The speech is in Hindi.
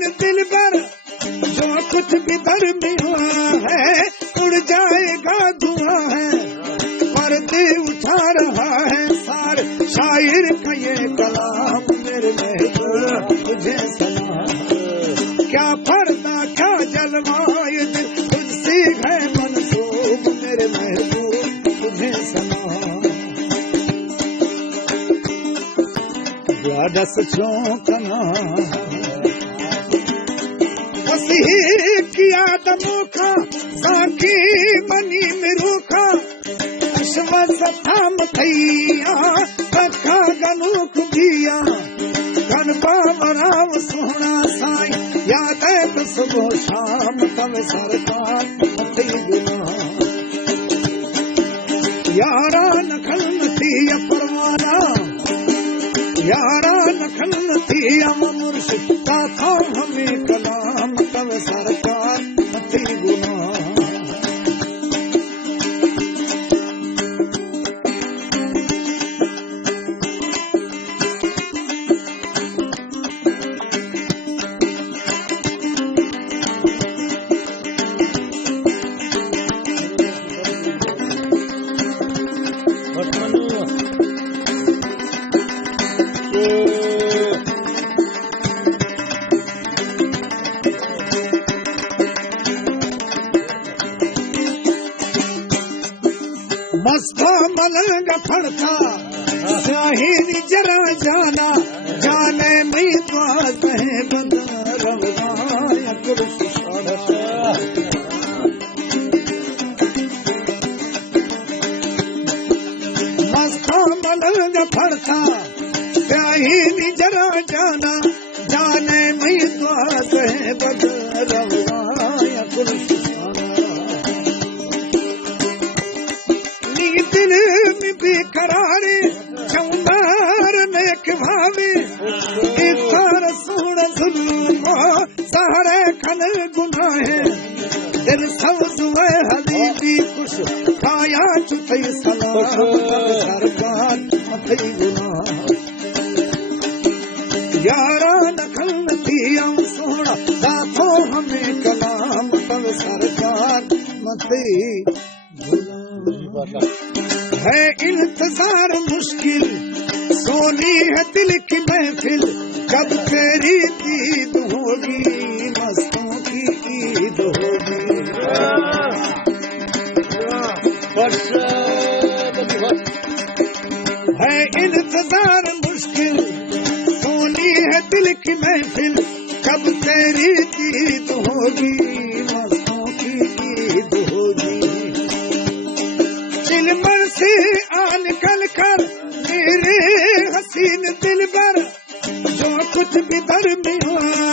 हसीन दिल पर जो कुछ भी दरमिया है उड़ जाएगा धुआं है, पर्दे उठा रहा है सारे शायर का ये कलाम। मेरे महबूब तुझे सलाम, क्या पर्दा क्या जलवा ये दिल तुझसे है मंसूब। मेरे महबूब तुझे सलाम, द्वादश चौकना मसीह किया दमों का साकी मनी मिरूखा अश्वस थाम थैया रखा गनुख दिया गन बाबराव सोना साई याद है तो सुबह शाम तब सरकार थी गुना यारा नखल थी परवाना यारा नखल थी मुर्शिद था हमें कलाम तब सरकार थी गुना। मस्ता मलंग फड़ता शाहीनी जरा जाना जाने में द्वास है बंदा रवाया कुर्सी मस्ता मलंग फड़ता शाहीनी जरा जाना जाने में द्वास है बंदा रवाया कुर्सी दिल में बेकरारे चौंदार नेक भावे इतार सोना जुल्म सहारे खन गुनाहे दिल सब जुए हबीबी खुश खाया चुथे सलाम सरकार मथई गुनाह यारा नखल दिया सोना साथों हमें कलाम तब सरकार मथई है इंतजार मुश्किल सोनी है दिल की महफिल कब तेरी दीद होगी मस्तों की ईद होगी। है इंतजार मुश्किल सोनी है दिल की महफिल कब तेरी दीद होगी मस्तों की ईद होगी। दिलबर से आ निकल कर मेरे हसीन दिल पर जो कुछ भी दरमिया